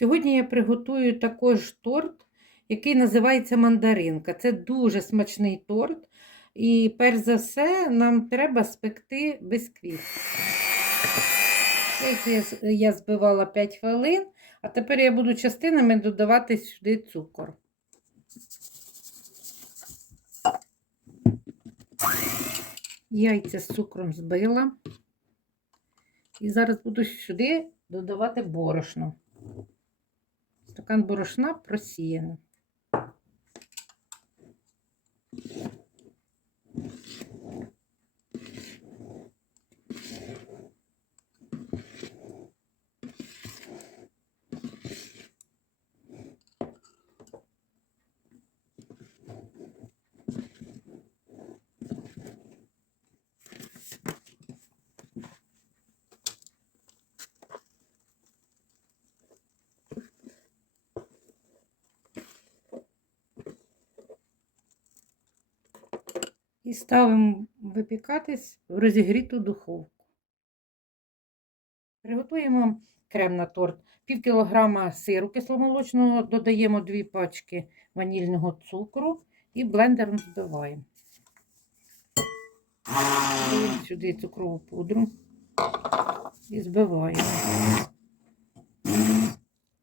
Сьогодні я приготую також торт, який називається мандаринка. Це дуже смачний торт. І перш за все нам треба спекти бисквіт. Я збивала 5 хвилин, а тепер я буду частинами додавати сюди цукор. Яйця з цукром збила. І зараз буду сюди додавати борошно. Стакан борошна просіяно. І ставимо випікатись в розігріту духовку. Приготуємо крем на торт. Пів кілограма сиру кисломолочного, додаємо дві пачки ванільного цукру і блендером збиваємо. Сюди цукрову пудру і збиваємо.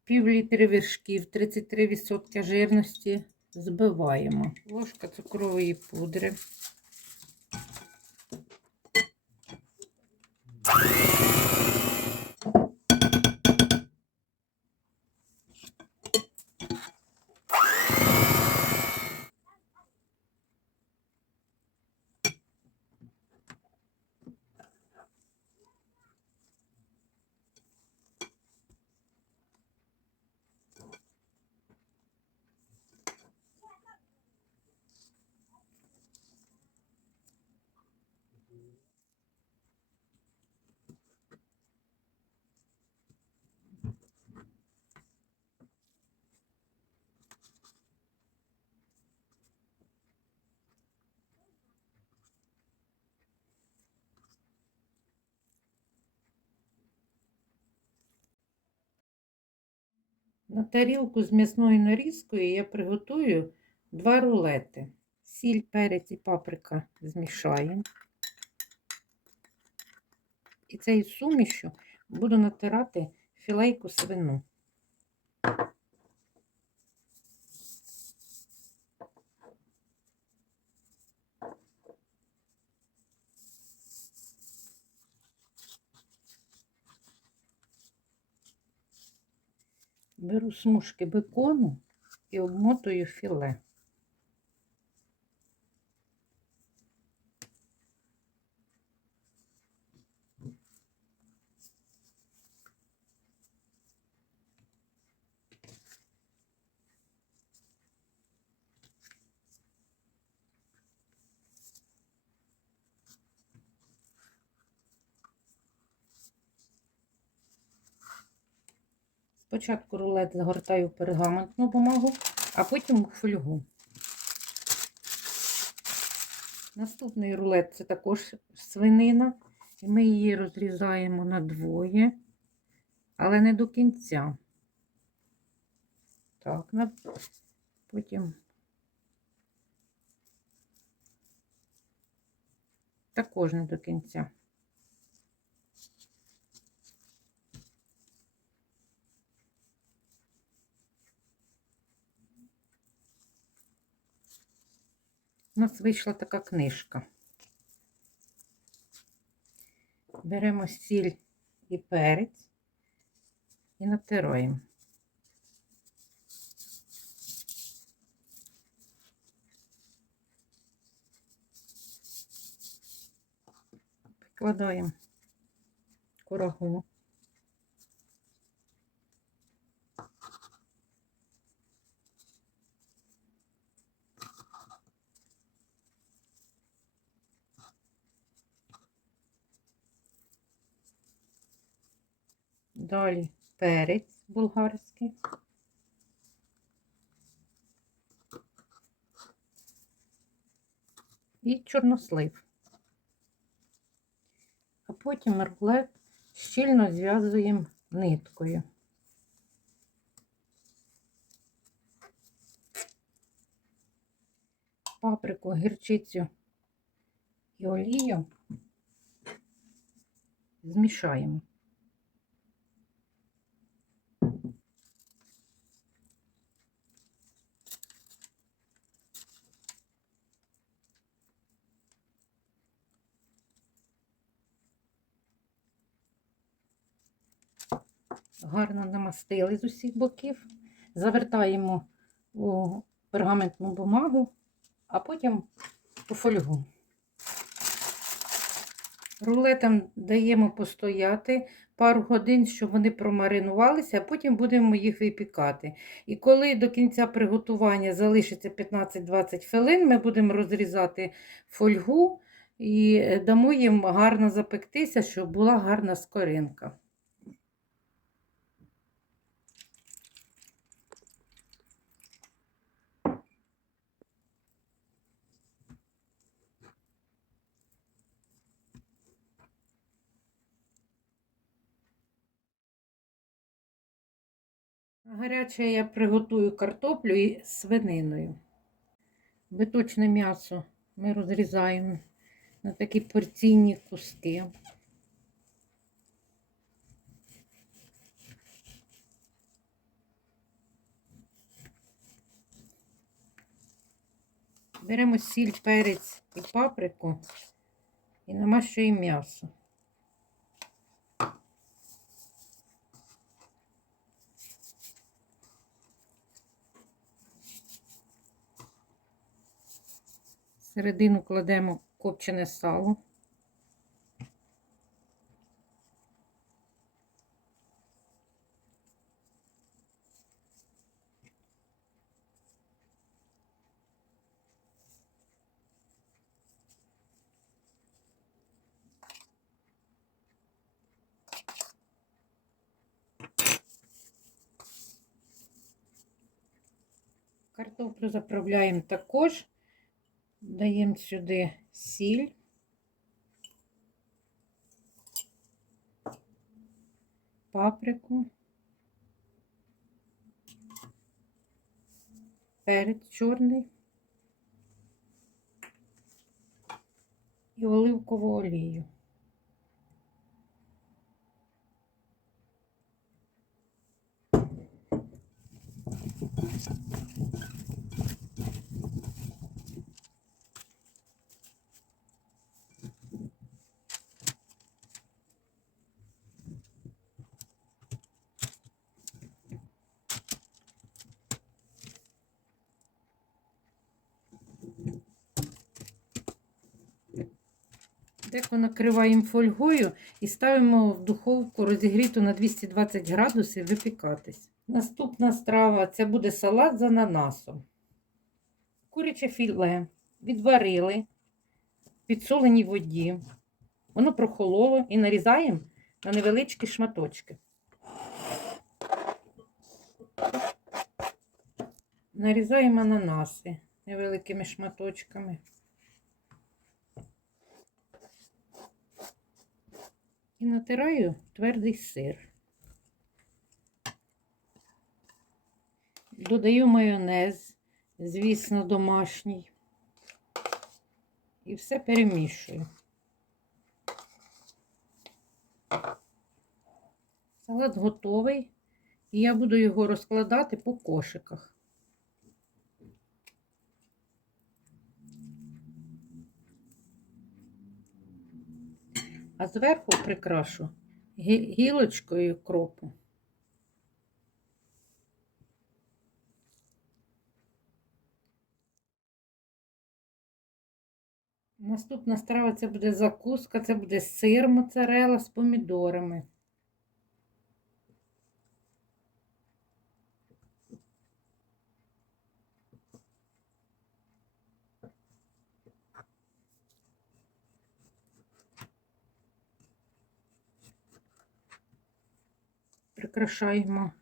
Пів літри вершків, 33% жирності збиваємо. Ложка цукрової пудри. Three. На тарілку з м'ясною нарізкою я приготую два рулети. Сіль, перець і паприка змішаємо. І цією сумішю буду натирати філейку свину. Беру смужки бекону і обмотую філе. Спочатку рулет загортаю в пергаментну бумагу, а потім у фольгу. Наступний рулет це також свинина. І ми її розрізаємо на двоє, але не до кінця. Так, потім також не до кінця. У нас вийшла така книжка. Беремо сіль і перець і натираємо. Викладаємо курагу. Далі перець болгарський. І чорнослив. А потім рулет щільно зв'язуємо ниткою. Паприку, гірчицю і олію змішаємо. Гарно намастили з усіх боків, завертаємо у пергаментну бумагу, а потім у фольгу. Рулетам даємо постояти пару годин, щоб вони промаринувалися, а потім будемо їх випікати. І коли до кінця приготування залишиться 15-20 хвилин, ми будемо розрізати фольгу і дамо їм гарно запектися, щоб була гарна скоринка. Гаряче я приготую картоплю і свининою. Биточне м'ясо ми розрізаємо на такі порційні куски. Беремо сіль, перець і паприку і намащуємо м'ясо. Середину кладемо копчене сало. Картоплю заправляємо також. Даємо сюди сіль. Паприку. Перець чорний. І оливкову олію. Деко накриваємо фольгою і ставимо в духовку розігріту на 220 градусів випікатись. Наступна страва це буде салат з ананасом. Куряче філе відварили в підсоленій воді. Воно прохололо і нарізаємо на невеличкі шматочки. Нарізаємо ананаси невеликими шматочками. Натираю твердий сир. Додаю майонез, звісно, домашній. І все перемішую. Салат готовий, і я буду його розкладати по кошиках. А зверху прикрашу гілочкою кропу. Наступна страва це буде закуска, це буде сир моцарела з помідорами. Прикрашаємо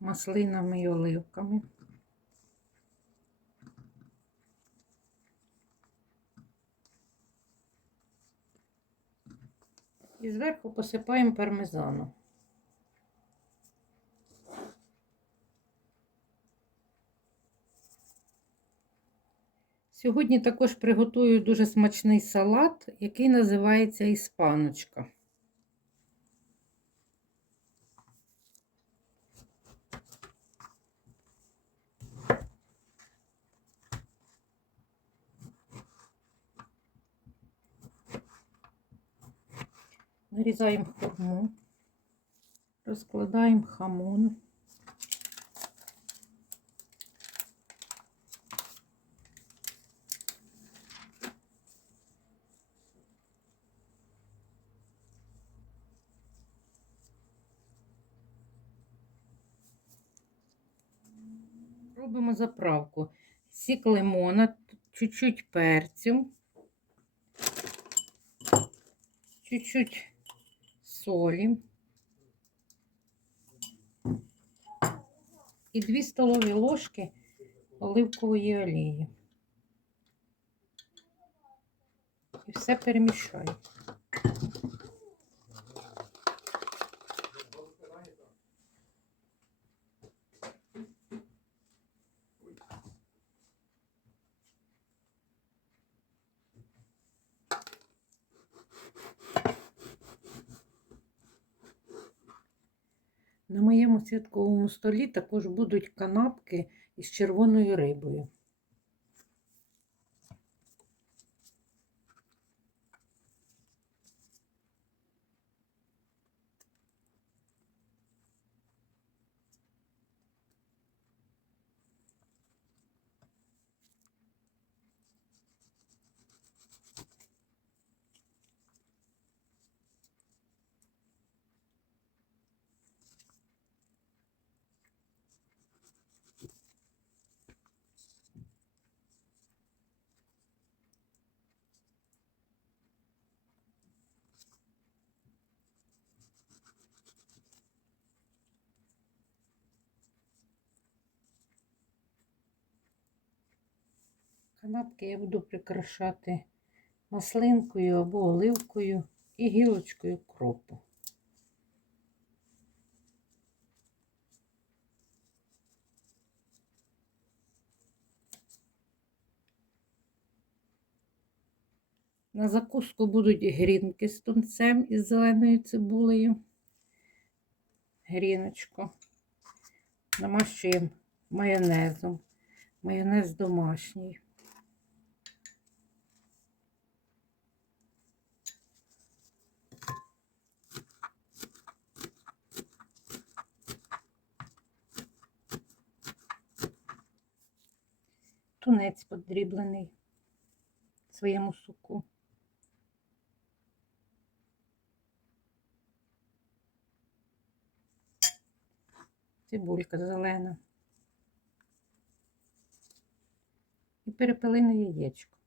маслинами і оливками. І зверху посипаємо пармезаном. Сьогодні також приготую дуже смачний салат, який називається іспаночка. Нарізаємо хурму, розкладаємо хамон. Робимо заправку. Сік лимона, чуть-чуть перцю, чуть-чуть солі і 2 столові ложки оливкової олії. І все перемішаю. На моєму святковому столі також будуть канапки із червоною рибою. Канапки я буду прикрашати маслинкою або оливкою і гілочкою кропу. На закуску будуть грінки з тунцем із зеленою цибулею. Гріночку. Намащуємо майонезом. Майонез домашній. Тунець подріблений своєму суку. Цибулька зелена. І перепелине яєчко.